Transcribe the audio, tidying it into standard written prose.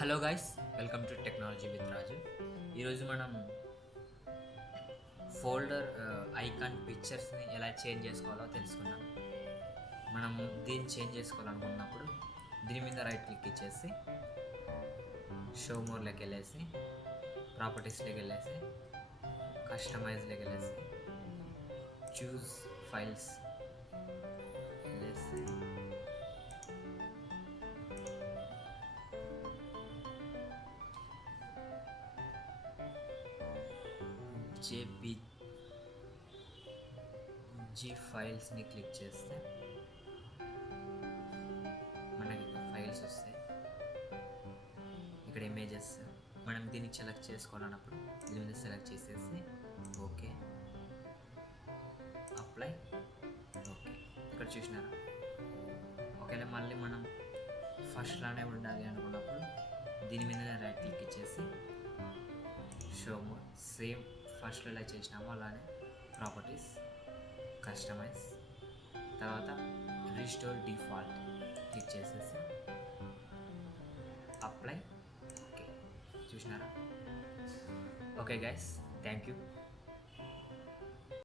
Hello guys, welcome to technology with Raju. ఈరోజు మనం folder icon పిక్చర్స్ని ఎలా చేంజ్ చేసుకోవాలో తెలుసుకుందాం. మనం దీన్ని చేంజ్ చేసుకోవాలనుకున్నప్పుడు దీని మీద రైట్ క్లిక్ ఇచ్చేసి షో మోర్లోకి వెళ్ళేసి ప్రాపర్టీస్లోకి వెళ్ళేసి కస్టమైజ్లోకి వెళ్ళేసి చూస్ ఫైల్స్ వెళ్ళేసి జేపీజీ ఫైల్స్ని క్లిక్ చేస్తే మనకి ఫైల్స్ వస్తాయి. ఇక్కడ ఇమేజెస్ మనం దీన్ని సెలెక్ట్ చేసుకోవాలన్నప్పుడు దీని మీద సెలెక్ట్ చేసేసి ఓకే, అప్లై, ఓకే. ఇక్కడ చూసినారా, ఒకవేళ మళ్ళీ మనం ఫస్ట్లానే ఉండాలి అనుకున్నప్పుడు దీని మీద రైట్ క్లిక్ ఇచ్చేసి షో మోర్, సేమ్ ఫస్ట్లో ఎలా చేసినామో అలానే ప్రాపర్టీస్, కస్టమైజ్, తర్వాత రీస్టోర్ డిఫాల్ట్ క్లిక్ చేసేసి అప్లై, ఓకే. చూసినారా? Okay guys, thank you.